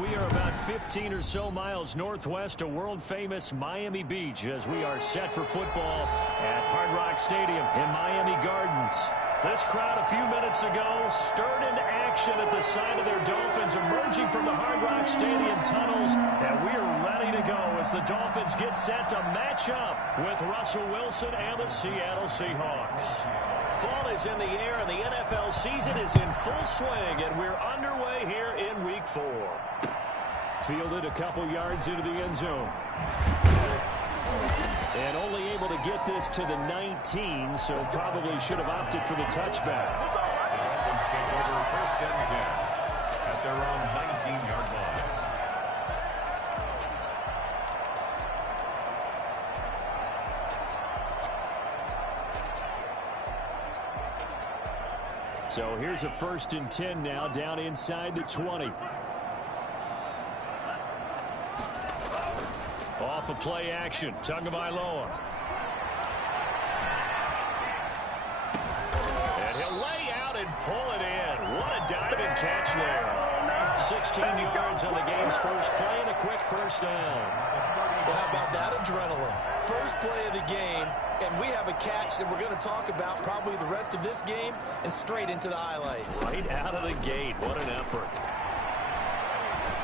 We are about 15 or so miles northwest of world-famous Miami Beach as we are set for football at Hard Rock Stadium in Miami Gardens. This crowd a few minutes ago stirred into action at the sight of their Dolphins emerging from the Hard Rock Stadium tunnels, and we are ready to go as the Dolphins get set to match up with Russell Wilson and the Seattle Seahawks. Fall is in the air, and the NFL season is in full swing, and we're underway here in Week 4. Fielded a couple yards into the end zone. And only able to get this to the 19, so probably should have opted for the touchback. Dolphins take over first and 10 at their own 19-yard line. So here's a 1st and 10 now, down inside the 20. Off of play action, Tagovailoa. And he'll lay out and pull it in. What a diving catch there. 16 yards on the game's first play and a quick first down. Well, how about that adrenaline? First play of the game, and we have a catch that we're going to talk about probably the rest of this game and straight into the highlights. Right out of the gate, what an effort.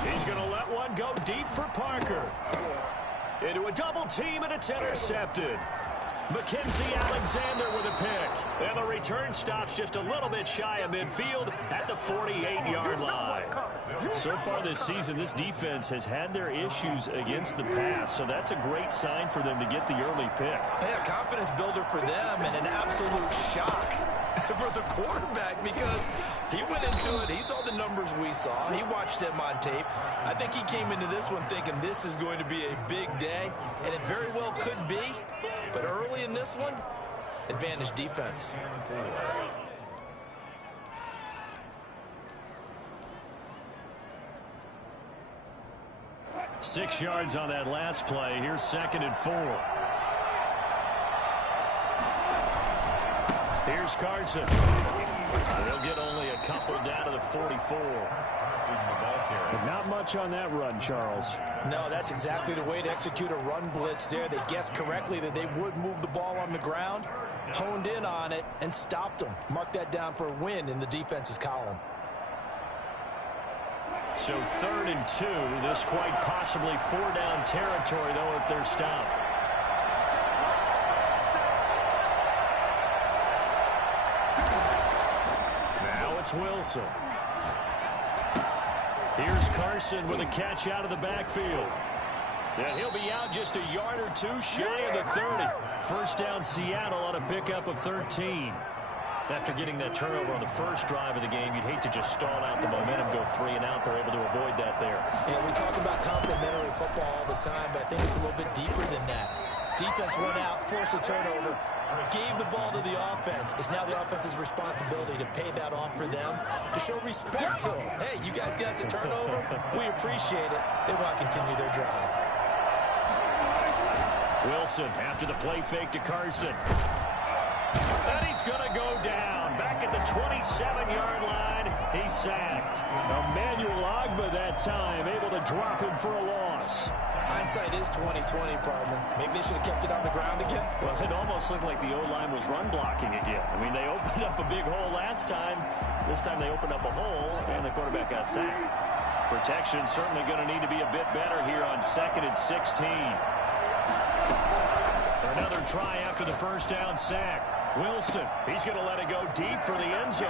He's going to let one go deep for Parker. Into a double team, and it's intercepted. Mackenzie Alexander with a pick. And the return stops just a little bit shy of midfield at the 48-yard line. So far this season, this defense has had their issues against the pass, so that's a great sign for them to get the early pick. Yeah, confidence builder for them and an absolute shock for the quarterback because he went into it. He saw the numbers we saw. He watched them on tape. I think he came into this one thinking this is going to be a big day, and it very well could be. But early in this one, advantage defense. 6 yards on that last play. Here's 2nd and 4. Here's Carson. They'll get only a couple down to the 44. But not much on that run, Charles. No, that's exactly the way to execute a run blitz there. They guessed correctly that they would move the ball on the ground, honed in on it, and stopped them. Mark that down for a win in the defense's column. So 3rd and 2. This quite possibly 4-down territory, though, if they're stopped. Now it's Wilson. Here's Carson with a catch out of the backfield. And he'll be out just a yard or two shy of the 30. First down Seattle on a pickup of 13. After getting that turnover on the first drive of the game, you'd hate to just stall out the momentum, go 3 and out. They're able to avoid that there. Yeah, we talk about complementary football all the time, but I think it's a little bit deeper than that. Defense went out, forced a turnover, gave the ball to the offense. It's now the offense's responsibility to pay that off for them, to show respect to them. Hey, you guys got a turnover? We appreciate it. They want to continue their drive. Wilson after the play fake to Carson. And he's going to go down. Back at the 27-yard line, he's sacked. Emmanuel Ogbah that time, able to drop him for a loss. Hindsight is 20/20, partner. Maybe they should have kept it on the ground again. Well, it almost looked like the O-line was run blocking again. I mean, they opened up a big hole last time. This time they opened up a hole, and the quarterback got sacked. Protection certainly going to need to be a bit better here on 2nd and 16. Another try after the first down sack. Wilson, he's going to let it go deep for the end zone.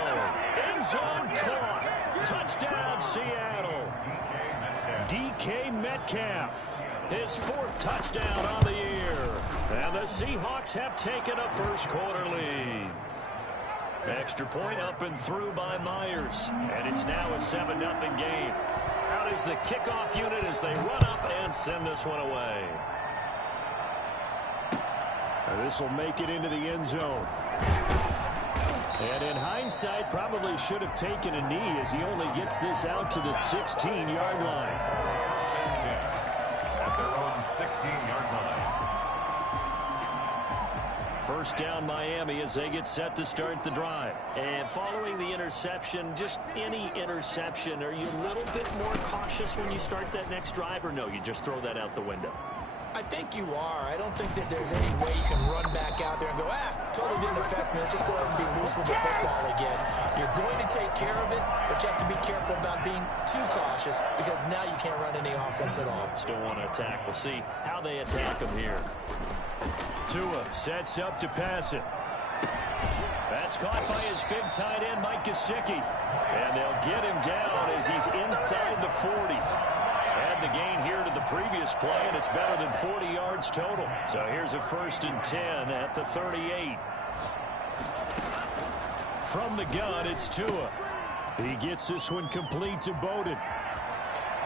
End zone caught. Touchdown, Seattle. DK Metcalf, his 4th touchdown on the year. And the Seahawks have taken a first-quarter lead. Extra point up and through by Myers. And it's now a 7-0 game. Out is the kickoff unit as they run up and send this one away. This will make it into the end zone. And in hindsight, probably should have taken a knee as he only gets this out to the 16-yard line. At their own 16-yard line. First down Miami as they get set to start the drive. And following the interception, just any interception, are you a little bit more cautious when you start that next drive, or no, you just throw that out the window? I think you are. I don't think that there's any way you can run back out there and go, totally didn't affect me. Let's just go ahead and be loose with the football again. You're going to take care of it, but you have to be careful about being too cautious because now you can't run any offense at all. Still want to attack. We'll see how they attack him here. Tua sets up to pass it. That's caught by his big tight end, Mike Gesicki. And they'll get him down as he's inside the 40. Add the gain here to the previous play, and it's better than 40 yards total. So here's a 1st and 10 at the 38. From the gun, it's Tua. He gets this one complete to Bowden.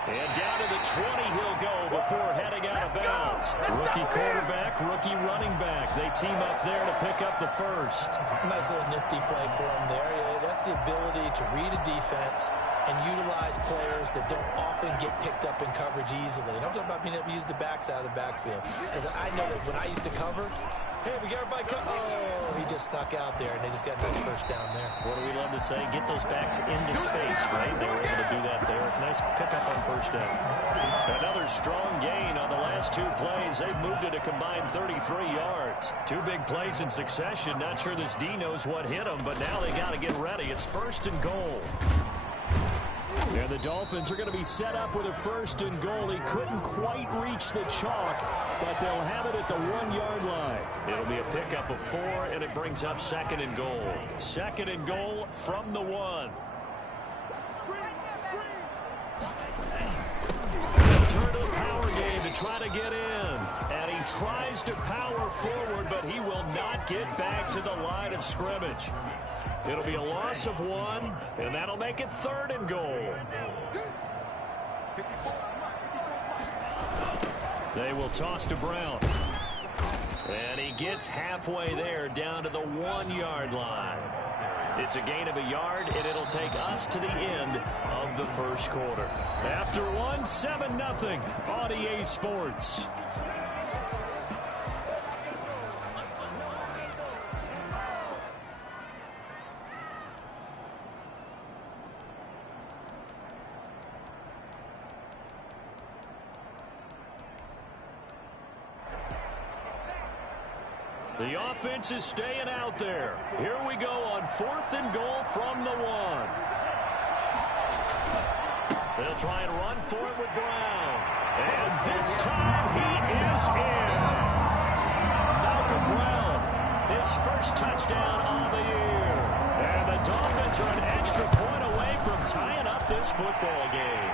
And down to the 20 he'll go before heading out of bounds. Rookie quarterback, rookie running back. They team up there to pick up the first. Nice little nifty play for him there. That's the ability to read a defense and utilize players that don't often get picked up in coverage easily. And I'm talking about being able to use the backs out of the backfield. Because I know that when I used to cover, hey, we got everybody oh, he just snuck out there, and they just got a nice first down there. What do we love to say? Get those backs into space, right? They were able to do that there. Nice pickup on first down. Another strong gain on the last 2 plays. They've moved it a combined 33 yards. 2 big plays in succession. Not sure this D knows what hit them, but now they got to get ready. It's 1st and goal. And the Dolphins are going to be set up with a 1st and goal. He couldn't quite reach the chalk, but they'll have it at the 1-yard line. It'll be a pickup of 4, and it brings up 2nd and goal. 2nd and goal from the 1. They'll turn to the power game to try to get in. And he tries to power forward, but he will not get back to the line of scrimmage. It'll be a loss of 1, and that'll make it 3rd and goal. They will toss to Brown. And he gets halfway there down to the 1-yard line. It's a gain of a yard, and it'll take us to the end of the first quarter. After 1, 7-0 on EA Sports. The offense is staying out there. Here we go on 4th and goal from the 1. They'll try and run for it with Brown. And this time he is in. Malcolm Brown, his first touchdown on the year. And the Dolphins are an extra point away from tying up this football game.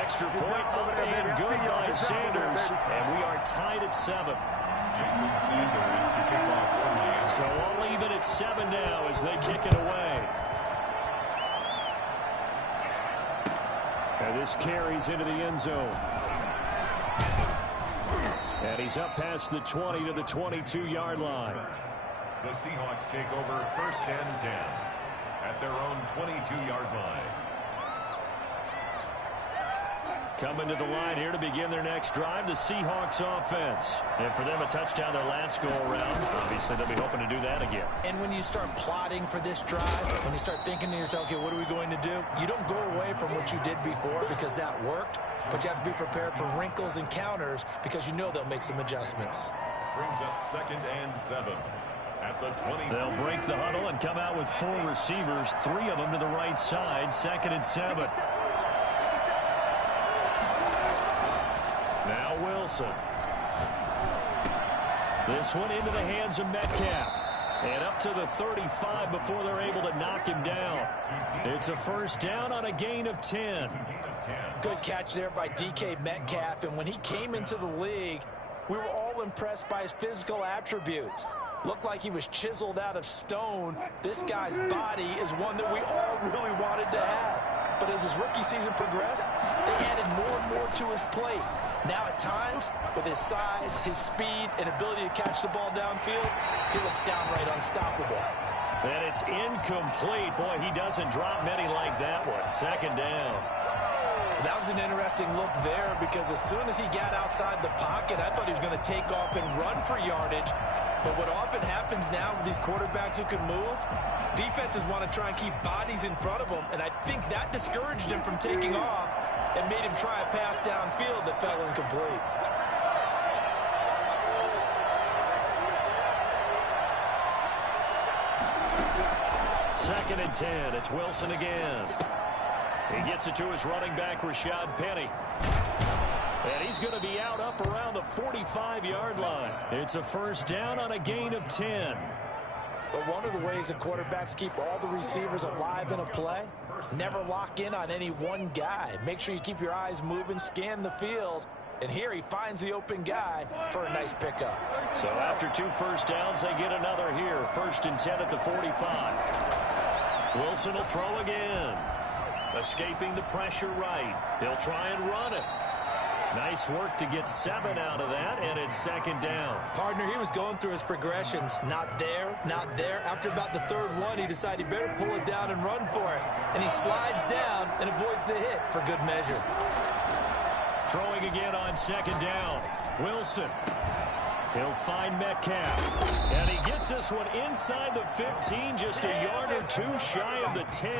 Extra point up and good by Sanders. And we are tied at 7. Jason Sanders to kick off early. So we'll leave it at 7 now as they kick it away. And this carries into the end zone. And he's up past the 20 to the 22-yard line. The Seahawks take over 1st and 10 at their own 22-yard line. Coming to the line here to begin their next drive, the Seahawks offense. And for them, a touchdown their last go-around. Obviously, they'll be hoping to do that again. And when you start plotting for this drive, when you start thinking to yourself, okay, what are we going to do? You don't go away from what you did before because that worked, but you have to be prepared for wrinkles and counters because you know they'll make some adjustments. Brings up 2nd and 7 at the 20. They'll break the huddle and come out with 4 receivers, 3 of them to the right side, 2nd and 7. Now Wilson. This one into the hands of Metcalf. And up to the 35 before they're able to knock him down. It's a 1st down on a gain of 10. Good catch there by DK Metcalf. And when he came into the league, we were all impressed by his physical attributes. Looked like he was chiseled out of stone. This guy's body is one that we all really wanted to have. But as his rookie season progressed, they added more and more to his plate. Now at times, with his size, his speed, and ability to catch the ball downfield, he looks downright unstoppable. And it's incomplete. Boy, he doesn't drop many like that one. 2nd down. That was an interesting look there because as soon as he got outside the pocket, I thought he was going to take off and run for yardage. But what often happens now with these quarterbacks who can move, defenses want to try and keep bodies in front of them, and I think that discouraged him from taking off and made him try a pass downfield that fell incomplete. Second and 10. It's Wilson again. He gets it to his running back, Rashad Penny. And he's going to be out up around the 45-yard line. It's a first down on a gain of 10. But one of the ways that quarterbacks keep all the receivers alive in a play, never lock in on any one guy. Make sure you keep your eyes moving, scan the field. And here he finds the open guy for a nice pickup. So after 2 first downs, they get another here. First and 10 at the 45. Wilson will throw again. Escaping the pressure right. He'll try and run it. Nice work to get 7 out of that, and it's second down. Partner, he was going through his progressions. Not there, not there. After about the third one, he decided he better pull it down and run for it. And he slides down and avoids the hit for good measure. Throwing again on second down. Wilson. He'll find Metcalf. And he gets this one inside the 15, just a yard or 2 shy of the 10.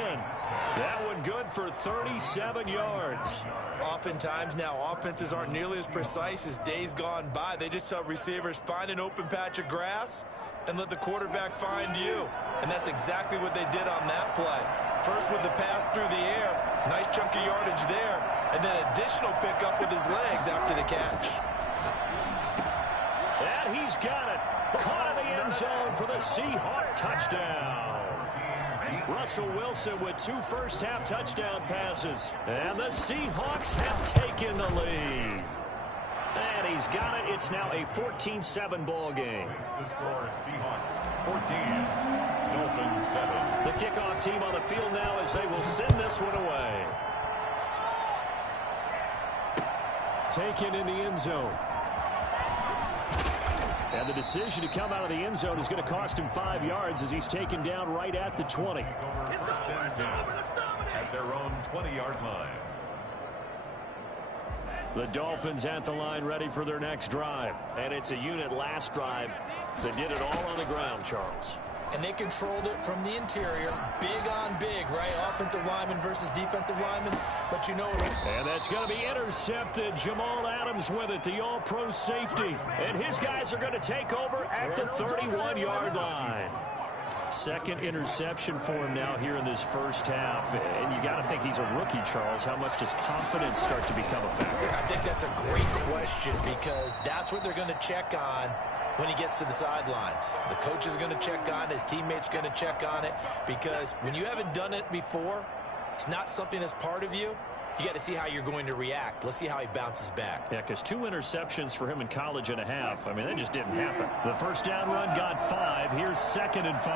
That one good for 37 yards. Oftentimes now, offenses aren't nearly as precise as days gone by. They just help receivers find an open patch of grass and let the quarterback find you. And that's exactly what they did on that play. First with the pass through the air, nice chunk of yardage there, and then additional pickup with his legs after the catch. And he's got it. Caught in the end zone for the Seahawk touchdown. Russell Wilson with 2 first-half touchdown passes. And the Seahawks have taken the lead. And he's got it. It's now a 14-7 ball game. The score, Seahawks 14, Dolphins 7. The kickoff team on the field now as they will send this one away. Taken in the end zone. And the decision to come out of the end zone is going to cost him 5 yards as he's taken down right at the 20. First and 10 at their own 20-yard line. The Dolphins at the line ready for their next drive. And it's a unit last drive that did it all on the ground, Charles. And they controlled it from the interior. Big on big, right? Offensive lineman versus defensive lineman. But you know... And that's going to be intercepted. Jamal Adams with it, the all-pro safety. And his guys are going to take over at the 31-yard line. Second interception for him now here in this first half. And you got to think he's a rookie, Charles. How much does confidence start to become a factor? I think that's a great question because that's what they're going to check on when he gets to the sidelines. The coach is going to check on it. His teammates going to check on it because when you haven't done it before, it's not something that's part of you. You got to see how you're going to react. Let's see how he bounces back. Yeah, because 2 interceptions for him in college and a half. I mean, that just didn't happen. The first down run got 5. Here's second and 5.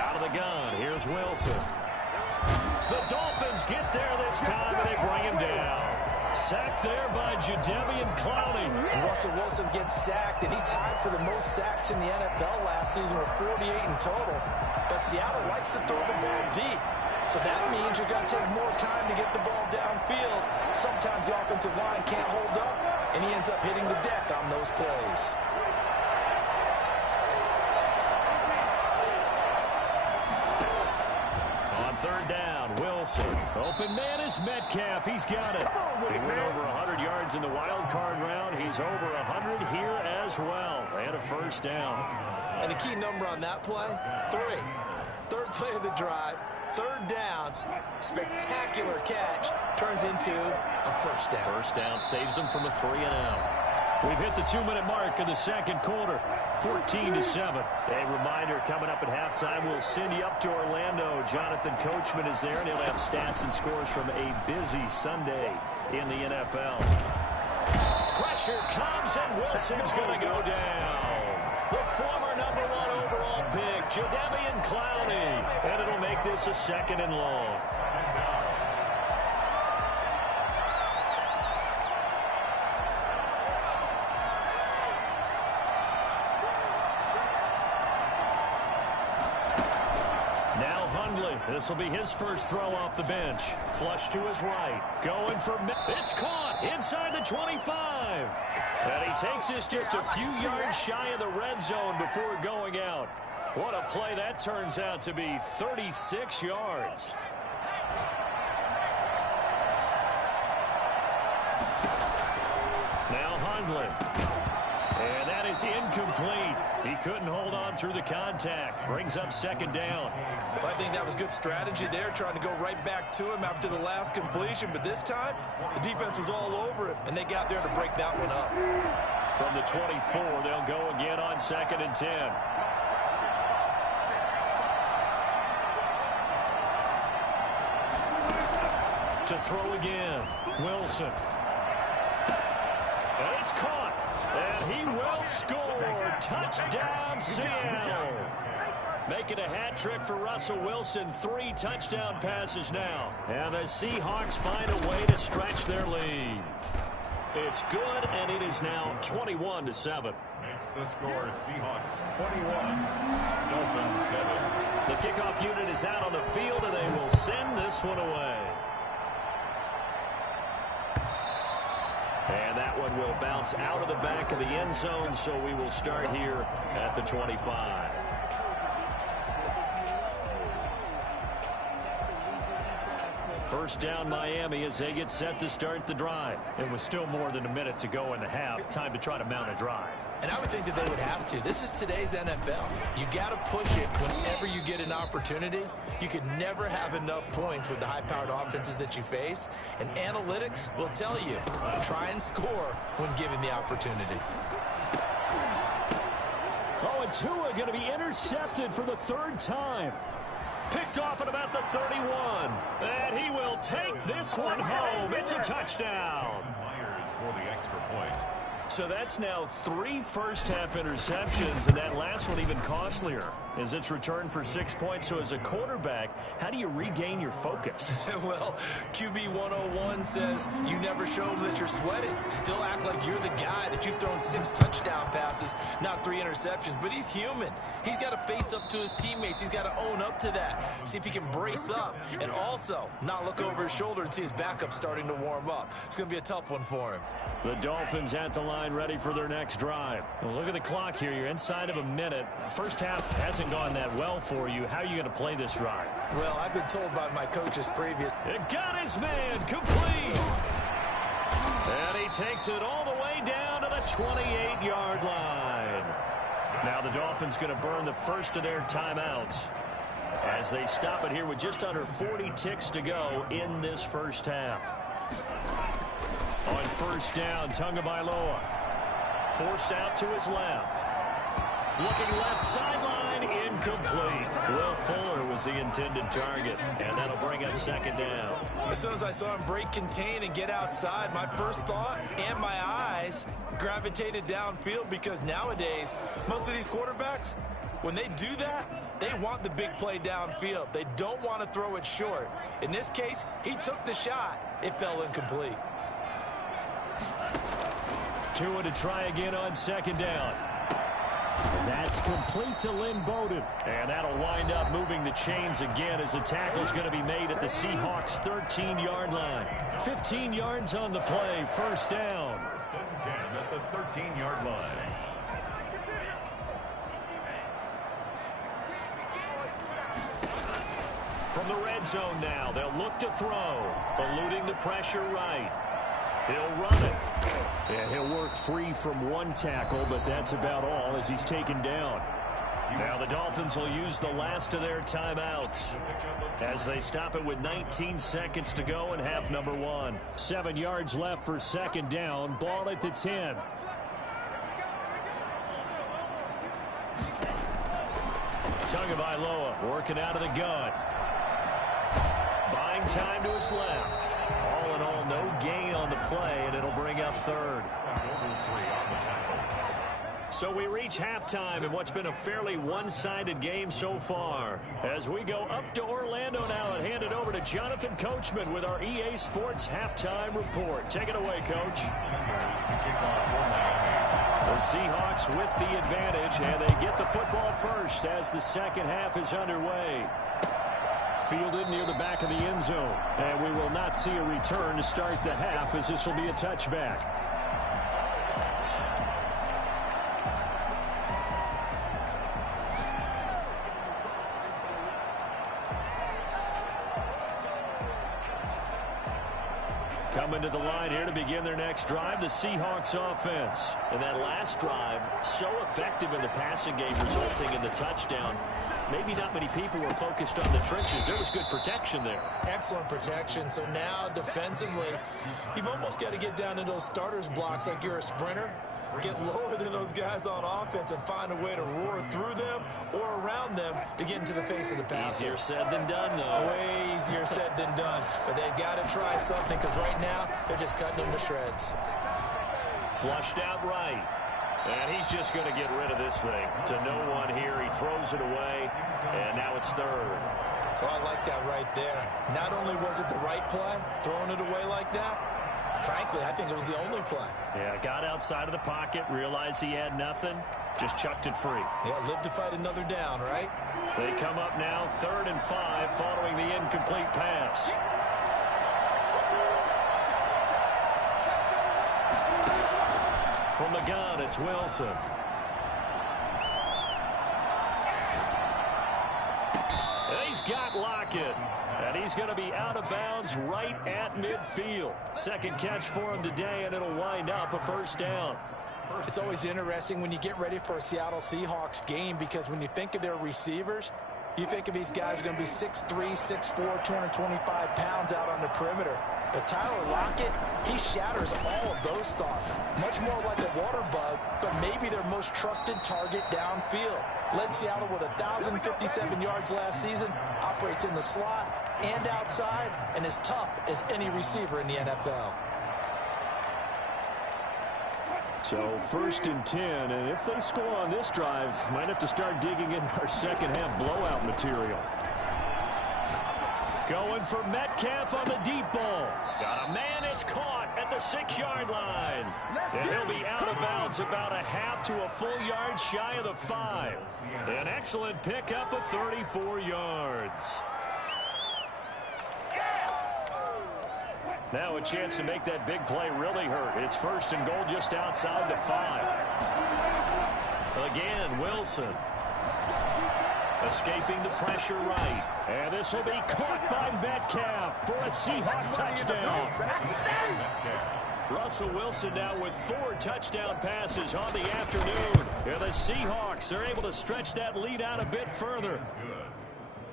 Out of the gun. Here's Wilson. The Dolphins get there this time, and they bring him down. Sacked there by Jadeveon Clowney. Russell Wilson gets sacked, and he tied for the most sacks in the NFL last season with 48 in total. But Seattle likes to throw the ball deep. So that means you're going to take more time to get the ball downfield. Sometimes the offensive line can't hold up, and he ends up hitting the deck on those plays. On third down, Wilson. Open man is Metcalf. He's got it. He went over 100 yards in the wild card round. He's over 100 here as well. And a first down. And the key number on that play, 3. Third play of the drive. Third down, spectacular catch, turns into a first down. First down saves him from a 3-and-out. We've hit the 2-minute mark of the second quarter, 14-7. A reminder, coming up at halftime, we'll send you up to Orlando. Jonathan Coachman is there, and he'll have stats and scores from a busy Sunday in the NFL. Pressure comes, and Wilson's going to go down. The former number 1 overall pick, Jadeveon Clowney. And it'll make this a second and long. Now Hundley. This will be his first throw off the bench. Flush to his right. Going for... It's caught inside the 25. And he takes this just a few yards shy of the red zone before going out. What a play that turns out to be. 36 yards. Now Hundley. And that is incomplete. He couldn't hold on through the contact. Brings up second down. Well, I think that was good strategy there, trying to go right back to him after the last completion. But this time, the defense was all over him, and they got there to break that one up. From the 24, they'll go again on 2nd and 10. To throw again, Wilson. And it's caught. And he will score. Touchdown, Seattle. Making a hat trick for Russell Wilson. 3 touchdown passes now. And the Seahawks find a way to stretch their lead. It's good, and it is now 21-7. Makes the score Seahawks 21, Dolphins 7. The kickoff unit is out on the field, and they will send this one away. And that one will bounce out of the back of the end zone, so we will start here at the 25. First down, Miami, as they get set to start the drive. It was still more than a minute to go in the half. Time to try to mount a drive. And I would think that they would have to. This is today's NFL. You got to push it whenever you get an opportunity. You could never have enough points with the high-powered offenses that you face. And analytics will tell you, try and score when given the opportunity. Oh, and Tua going to be intercepted for the 3rd time. Picked off at about the 31. And he will take this one home. It's a touchdown. Myers for the extra point. So that's now 3 first-half interceptions, and that last one even costlier as it's returned for 6 points. So as a quarterback, how do you regain your focus? Well, QB 101 says you never show them that you're sweating. Still act like you're the guy, that you've thrown 6 touchdown passes, not 3 interceptions. But he's human. He's got to face up to his teammates. He's got to own up to that. See if he can brace up and also not look over his shoulder and see his backup starting to warm up. It's going to be a tough one for him. The Dolphins at the line, ready for their next drive. Well, look at the clock here. You're inside of a minute. First half hasn't gone that well for you. How are you going to play this drive? Well, I've been told by my coaches previous. It got his man complete. And he takes it all the way down to the 28-yard line. Now the Dolphins going to burn the first of their timeouts as they stop it here with just under 40 ticks to go in this first half. On first down, Tagovailoa forced out to his left. Looking left sideline, incomplete. Will Fuller was the intended target, and that'll bring up second down. As soon as I saw him break contain and get outside, my first thought and my eyes gravitated downfield, because nowadays, most of these quarterbacks, when they do that, they want the big play downfield. They don't want to throw it short. In this case, he took the shot. It fell incomplete. Tua to try again on second down. And that's complete to Lynn Bowden. And that'll wind up moving the chains again as the tackle's going to be made at the Seahawks' 13-yard line. 15 yards on the play, first down. First and 10 at the 13-yard line. From the red zone now, they'll look to throw, eluding the pressure right. He'll run it. And he'll work free from one tackle, but that's about all as he's taken down. Now the Dolphins will use the last of their timeouts as they stop it with 19 seconds to go in half number 1. 7 yards left for second down. Ball at the 10. Tagovailoa working out of the gun. Buying time to his left. All in all, no gain on the play, and it'll bring up third. So we reach halftime in what's been a fairly one-sided game so far. As we go up to Orlando now and hand it over to Jonathan Coachman with our EA Sports Halftime Report. Take it away, Coach. The Seahawks with the advantage, and they get the football first as the second half is underway. fielded near the back of the end zone. And we will not see a return to start the half, as this will be a touchback. Coming to the line here to begin their next drive, the Seahawks offense. And that last drive, so effective in the passing game, resulting in the touchdown. Maybe not many people were focused on the trenches. There was good protection there. Excellent protection. So now defensively, you've almost got to get down to those starters blocks like you're a sprinter. Get lower than those guys on offense and find a way to roar through them or around them to get into the face of the passer. Easier said than done, though. Way easier said than done. But they've got to try something, because right now they're just cutting them to shreds. Flushed out right. And he's just going to get rid of this thing. To no one here. He throws it away. And now it's third. Oh, I like that right there. Not only was it the right play, throwing it away like that, frankly, I think it was the only play. Yeah, got outside of the pocket, realized he had nothing, just chucked it free. Yeah, live to fight another down, right? They come up now 3rd and 5 following the incomplete pass. From the gun, it's Wilson. And he's got Lockett. And he's going to be out of bounds right at midfield. Second catch for him today, and it'll wind up a first down. It's always interesting when you get ready for a Seattle Seahawks game, because when you think of their receivers, you think of these guys going to be 6'3", 6'4", 225 pounds out on the perimeter. But Tyler Lockett, he shatters all of those thoughts. Much more like a water bug, but maybe their most trusted target downfield. Led Seattle with 1,057 yards last season, operates in the slot and outside, and as tough as any receiver in the NFL. So 1st and 10, and if they score on this drive, might have to start digging in our second half blowout material. Going for Metcalf on the deep ball. Got a man, it's caught at the 6-yard line. And he'll be out of bounds about a half to a full yard shy of the 5. An excellent pickup of 34 yards. Now a chance to make that big play really hurt. It's 1st and goal just outside the 5. Again, Wilson. Escaping the pressure right. And this will be caught by Metcalf for a Seahawk touchdown. Russell Wilson now with 4 touchdown passes on the afternoon. And the Seahawks are able to stretch that lead out a bit further.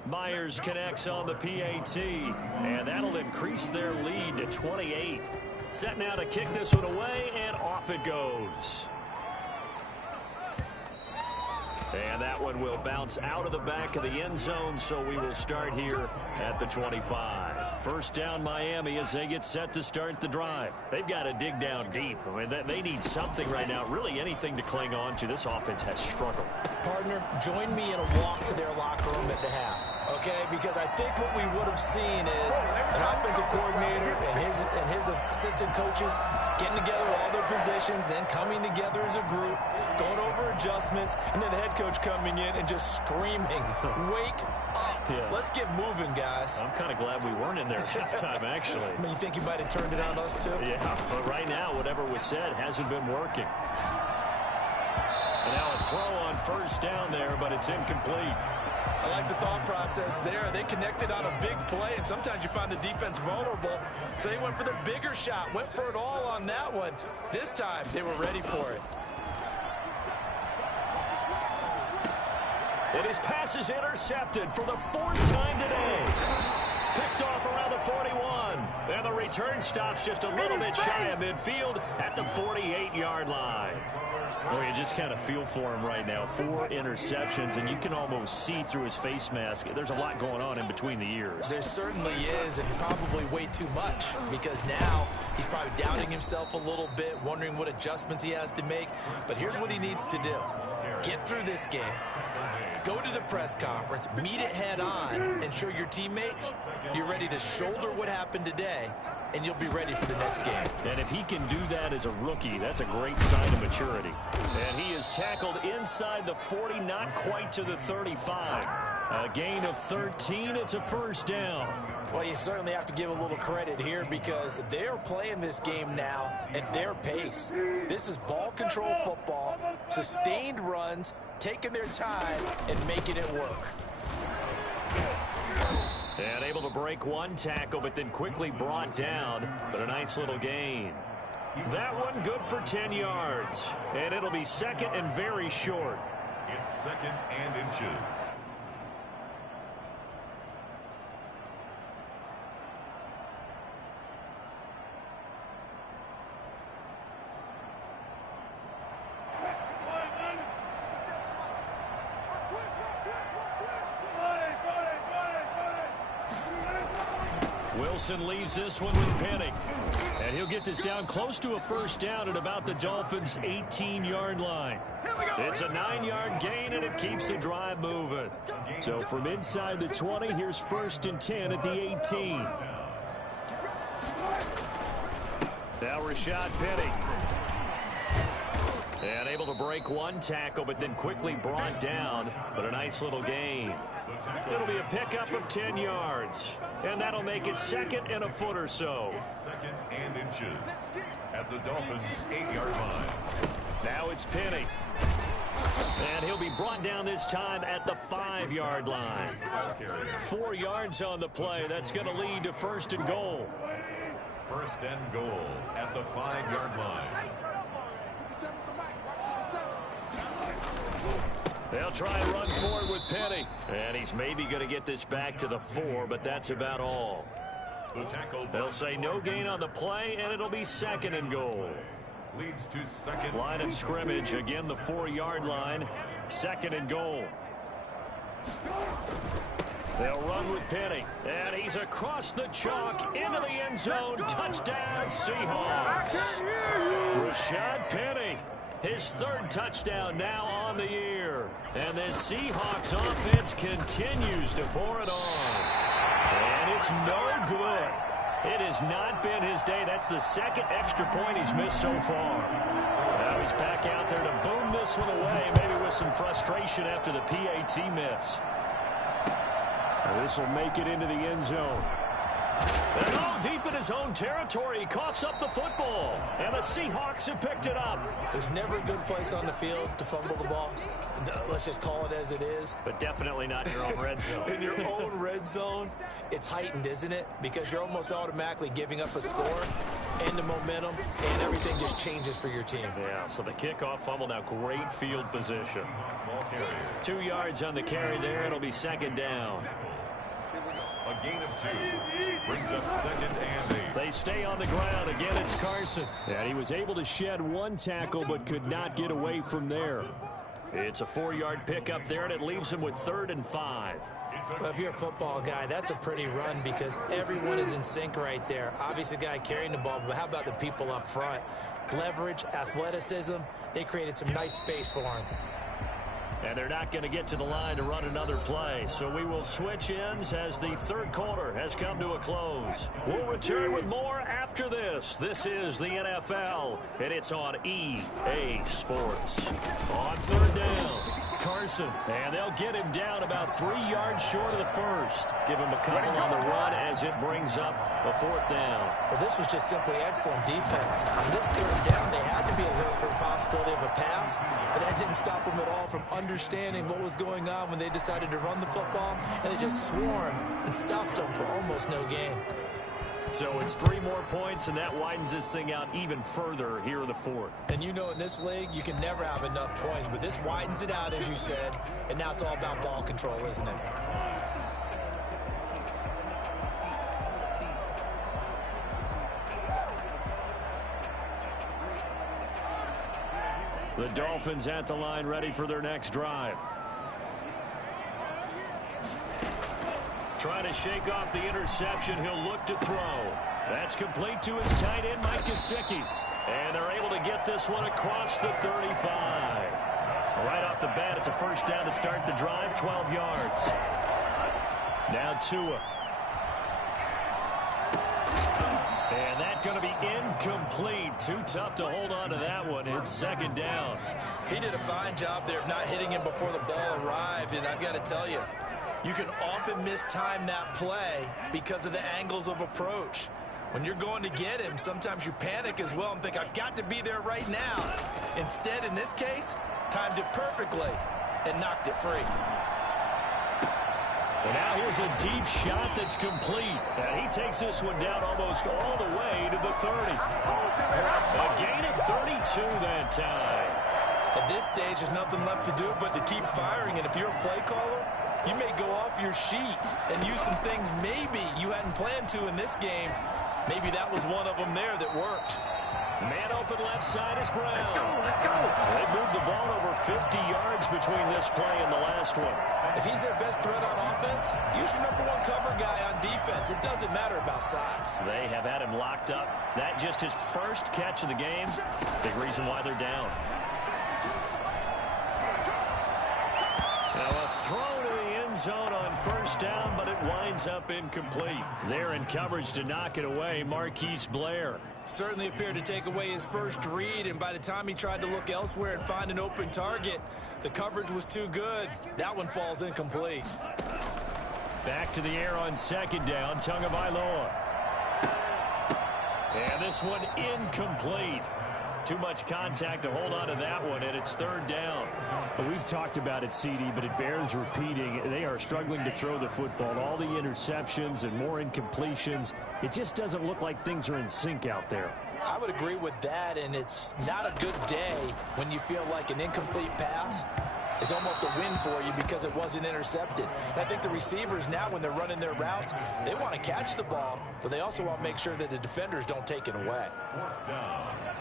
Myers connects on the PAT, and that'll increase their lead to 28. Set now to kick this one away, and off it goes. And that one will bounce out of the back of the end zone, so we will start here at the 25. First down Miami as they get set to start the drive. They've got to dig down deep. I mean, they need something right now, really anything to cling on to. This offense has struggled. Partner, join me in a walk to their locker room at the half, okay? Because I think what we would have seen is an offensive coordinator and his assistant coaches getting together all their positions, then coming together as a group, going over adjustments, and then the head coach coming in and just screaming, wake up. Yeah. Let's get moving, guys. I'm kind of glad we weren't in there at halftime, actually. I mean, you think you might have turned it on us, too? Yeah, but right now, whatever was said hasn't been working. And now a throw on first down there, but it's incomplete. I like the thought process there. They connected on a big play, and sometimes you find the defense vulnerable. So they went for the bigger shot, went for it all on that one. This time, they were ready for it. And his pass is intercepted for the 4th time today. Picked off around the 41. And the return stops just a little bit shy of midfield at the 48-yard line. Well, you just kind of feel for him right now. 4 interceptions, and you can almost see through his face mask. There's a lot going on in between the ears. There certainly is, and probably way too much, because now he's probably doubting himself a little bit, wondering what adjustments he has to make. But here's what he needs to do. Get through this game. Go to the press conference, meet it head on, and show your teammates you're ready to shoulder what happened today, and you'll be ready for the next game. And if he can do that as a rookie, that's a great sign of maturity. And he is tackled inside the 40, not quite to the 35. A gain of 13. It's a first down. Well, you certainly have to give a little credit here because they're playing this game now at their pace. This is ball control football, sustained runs, taking their time, and making it work. And able to break one tackle, but then quickly brought down. But a nice little gain. That one good for 10 yards. And it'll be second and very short. It's second and inches. Wilson leaves this one with Penny. And he'll get this down close to a first down at about the Dolphins' 18-yard line. It's a 9-yard gain, and it keeps the drive moving. So from inside the 20, here's first and 10 at the 18. Now Rashad Penny. And able to break one tackle, but then quickly brought down. But a nice little gain. It'll be a pickup of 10 yards. And that'll make it second and a foot or so. Second and inches at the Dolphins' 8-yard line. Now it's Penny. And he'll be brought down this time at the 5-yard line. 4 yards on the play. That's going to lead to first and goal. First and goal at the 5-yard line. They'll try and run forward with Penny. And he's maybe going to get this back to the 4, but that's about all. They'll say no gain on the play, and it'll be second and goal. Leads to second. Line of scrimmage, again the 4-yard line. Second and goal. They'll run with Penny. And he's across the chalk into the end zone. Touchdown, Seahawks. Rashad Penny. His third touchdown now on the year. And this Seahawks offense continues to pour it on. And it's no good. It has not been his day. That's the second extra point he's missed so far. Now he's back out there to boom this one away, maybe with some frustration after the PAT miss. This will make it into the end zone. And all deep in his own territory, he coughs up the football. And the Seahawks have picked it up. There's never a good place on the field to fumble the ball. Let's just call it as it is. But definitely not in your own red zone. In your own red zone, it's heightened, isn't it? Because you're almost automatically giving up a score and the momentum, and everything just changes for your team. Yeah, so the kickoff fumble, now great field position. 2 yards on the carry there. It'll be second down. A gain of 2 brings up second and 8. They stay on the ground. Again, it's Carson. And he was able to shed one tackle but could not get away from there. It's a 4-yard pickup there, and it leaves him with 3rd and 5. Well, if you're a football guy, that's a pretty run because everyone is in sync right there. Obviously, the guy carrying the ball, but how about the people up front? Leverage, athleticism, they created some nice space for him. And they're not going to get to the line to run another play. So we will switch ends as the third quarter has come to a close. We'll return with more after this. This is the NFL, and it's on EA Sports. On third down, Carson. And they'll get him down about 3 yards short of the first. Give him a couple on the run as it brings up a 4th down. Well, this was just simply excellent defense. On this third down, they had to be alert for the possibility of a pass, but that didn't stop them at all from understanding what was going on when they decided to run the football, and they just swarmed and stuffed them for almost no gain. So it's 3 more points, and that widens this thing out even further here in the 4th. And you know in this league, you can never have enough points, but this widens it out, as you said, and now it's all about ball control, isn't it? The Dolphins at the line, ready for their next drive. Trying to shake off the interception. He'll look to throw. That's complete to his tight end, Mike Gesicki. And they're able to get this one across the 35. Right off the bat, it's a first down to start the drive, 12 yards. Now Tua. And that's going to be incomplete. Too tough to hold on to that one. It's second down. He did a fine job there of not hitting him before the ball arrived, and I've got to tell you, You can often mistime that play because of the angles of approach. When you're going to get him, sometimes you panic as well and think, I've got to be there right now. Instead, in this case, timed it perfectly and knocked it free. And now here's a deep shot that's complete. And he takes this one down almost all the way to the 30. A gain of 32 that time. At this stage, there's nothing left to do but to keep firing. And if you're a play caller, you may go off your sheet and use some things maybe you hadn't planned to in this game. Maybe that was one of them there that worked. Man open left side is Brown. Let's go. They moved the ball over 50 yards between this play and the last one. If he's their best threat on offense, use your #1 cover guy on defense. It doesn't matter about size. They have had him locked up. That just his first catch of the game. Big reason why they're down. Now a throw to the end zone on first down, but it winds up incomplete. They're in coverage to knock it away. Marquise Blair. Certainly appeared to take away his first read, and by the time he tried to look elsewhere and find an open target, the coverage was too good. That one falls incomplete. Back to the air on second down, Tagovailoa. And this one incomplete. Too much contact to hold on to that one, and it's third down. We've talked about it, CD, but it bears repeating. They are struggling to throw the football. All the interceptions and more incompletions. It just doesn't look like things are in sync out there. I would agree with that, and it's not a good day when you feel like an incomplete pass is almost a win for you because it wasn't intercepted. And I think the receivers now, when they're running their routes, they want to catch the ball, but they also want to make sure that the defenders don't take it away.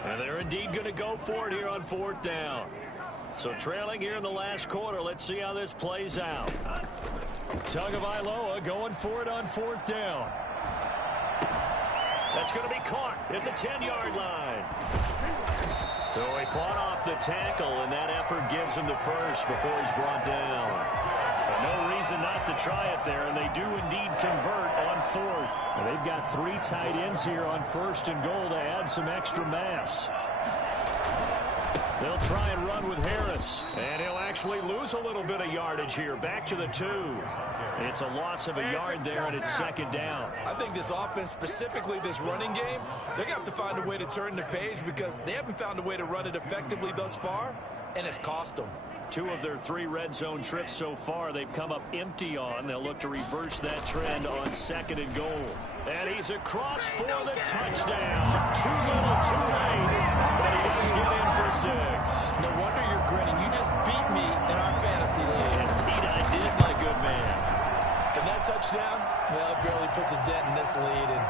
And they're indeed going to go for it here on fourth down. So trailing here in the last quarter, let's see how this plays out. Tagovailoa going for it on fourth down. That's going to be caught at the 10-yard line. So he fought off the tackle, and that effort gives him the first before he's brought down. But no reason not to try it there, and they do indeed convert on fourth. Well, they've got 3 tight ends here on first and goal to add some extra mass. They'll try and run with Harris, and he'll actually lose a little bit of yardage here. Back to the 2. It's a loss of a yard there, and it's second down. I think this offense, specifically this running game, they're going to have to find a way to turn the page because they haven't found a way to run it effectively thus far, and it's cost them. 2 of their 3 red zone trips so far they've come up empty on. They'll look to reverse that trend on second and goal. And he's across for the touchdown. Too little, too late. But he does get in for 6. No wonder you're grinning. You just beat me in our fantasy league. Indeed I did, my good man. And that touchdown, well, it barely puts a dent in this lead. And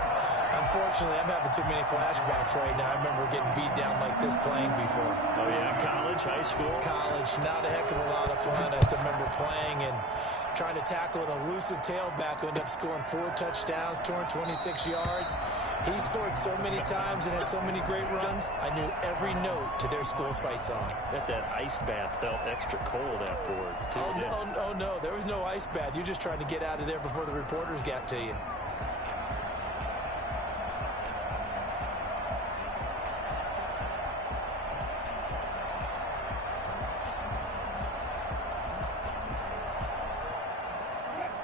unfortunately, I'm having too many flashbacks right now. I remember getting beat down like this playing before. Oh, yeah? College, high school? College. Not a heck of a lot of fun. I just remember playing and trying to tackle an elusive tailback who ended up scoring 4 touchdowns, 226 yards. He scored so many times and had so many great runs, I knew every note to their school's fight song. Bet that ice bath felt extra cold afterwards, too. Oh, no. There was no ice bath. You're just trying to get out of there before the reporters got to you.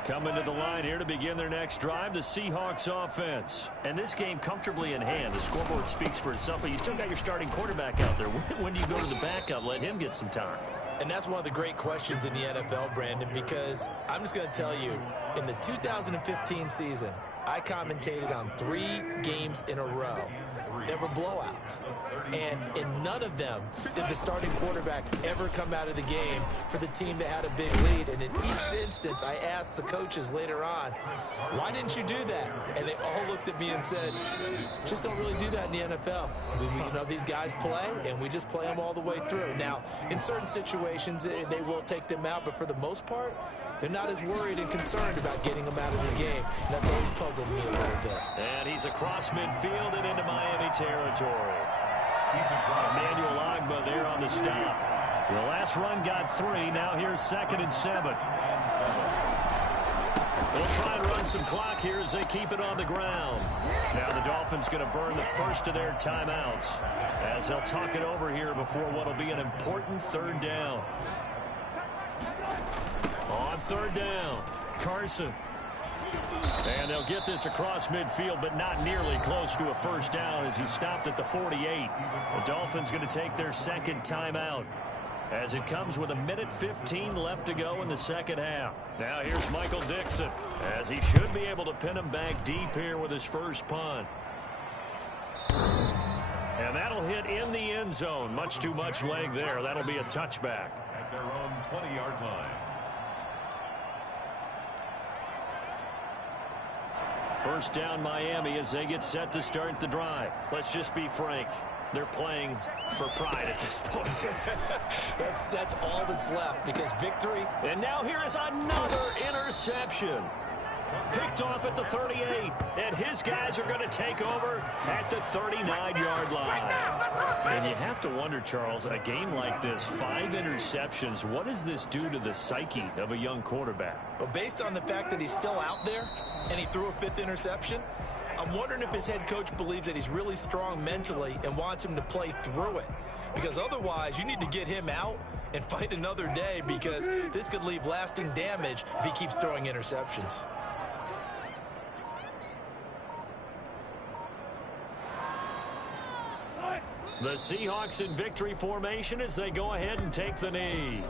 Coming to the line here to begin their next drive, the Seahawks offense. And this game comfortably in hand. The scoreboard speaks for itself, but you still got your starting quarterback out there. When do you go to the backup? Let him get some time. And that's one of the great questions in the NFL, Brandon, because I'm just going to tell you, in the 2015 season, I commentated on 3 games in a row. There were blowouts. And in none of them did the starting quarterback ever come out of the game for the team that had a big lead. And in each instance, I asked the coaches later on, why didn't you do that? And they all looked at me and said, just don't really do that in the NFL. You know, these guys play, and we just play them all the way through. Now, in certain situations, they will take them out, but for the most part, they're not as worried and concerned about getting them out of the game. And that's always puzzled me a little bit. And he's across midfield and into Miami territory. Emmanuel Ogbah there on the stop. The last run got 3. Now here's 2nd and 7. They'll try and run some clock here as they keep it on the ground. Now the Dolphins going to burn the first of their timeouts as they'll talk it over here before what will be an important 3rd down. On 3rd down, Carson. And they'll get this across midfield, but not nearly close to a first down as he stopped at the 48. The Dolphins going to take their second timeout as it comes with 1:15 left to go in the second half. Now here's Michael Dixon as he should be able to pin him back deep here with his first punt. And that'll hit in the end zone. Much too much leg there. That'll be a touchback. At their own 20-yard line. First down Miami as they get set to start the drive. Let's just be frank. They're playing for pride at this point. That's all that's left because victory. And now here is another interception. Picked off at the 38. And his guys are going to take over at the 39-yard line. And you have to wonder, Charles, a game like this, 5 interceptions, what does this do to the psyche of a young quarterback? Well, based on the fact that he's still out there and he threw a 5th interception, I'm wondering if his head coach believes that he's really strong mentally and wants him to play through it. Because otherwise, you need to get him out and fight another day because this could leave lasting damage if he keeps throwing interceptions. The Seahawks in victory formation as they go ahead and take the knee.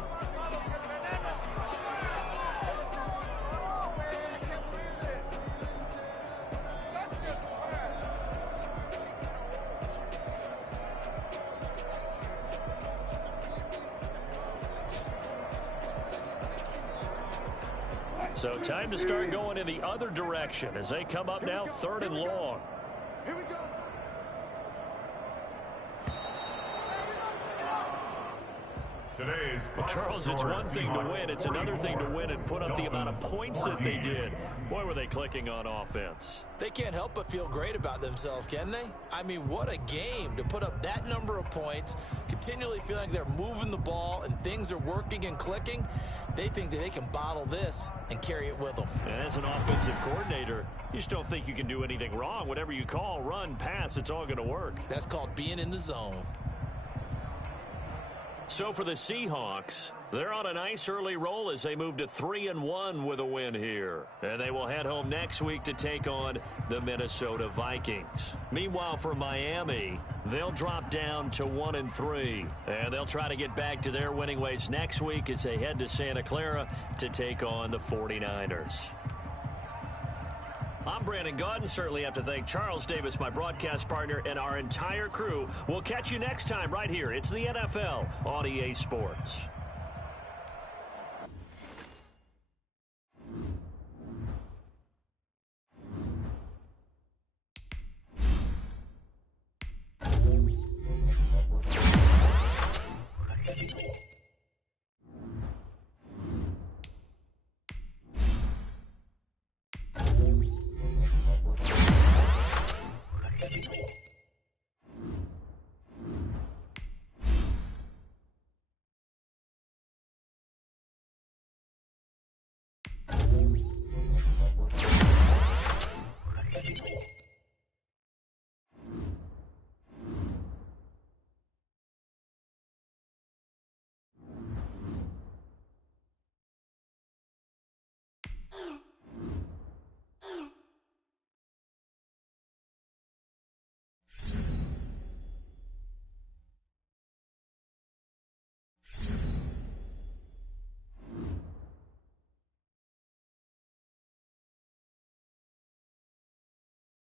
So time to start going in the other direction as they come up now 3rd and long. Here we go. Today's Charles, it's one thing to win. It's another thing to win and put up the amount of points that they did. Boy, were they clicking on offense. They can't help but feel great about themselves, can they? I mean, what a game to put up that number of points, continually feeling like they're moving the ball and things are working and clicking. They think that they can bottle this and carry it with them. And as an offensive coordinator, you just don't think you can do anything wrong. Whatever you call, run, pass, it's all going to work. That's called being in the zone. So for the Seahawks, they're on a nice early roll as they move to 3-1 with a win here. And they will head home next week to take on the Minnesota Vikings. Meanwhile, for Miami, they'll drop down to 1-3. And they'll try to get back to their winning ways next week as they head to Santa Clara to take on the 49ers. I'm Brandon Gaudin. Certainly have to thank Charles Davis, my broadcast partner, and our entire crew. We'll catch you next time right here. It's the NFL on EA Sports.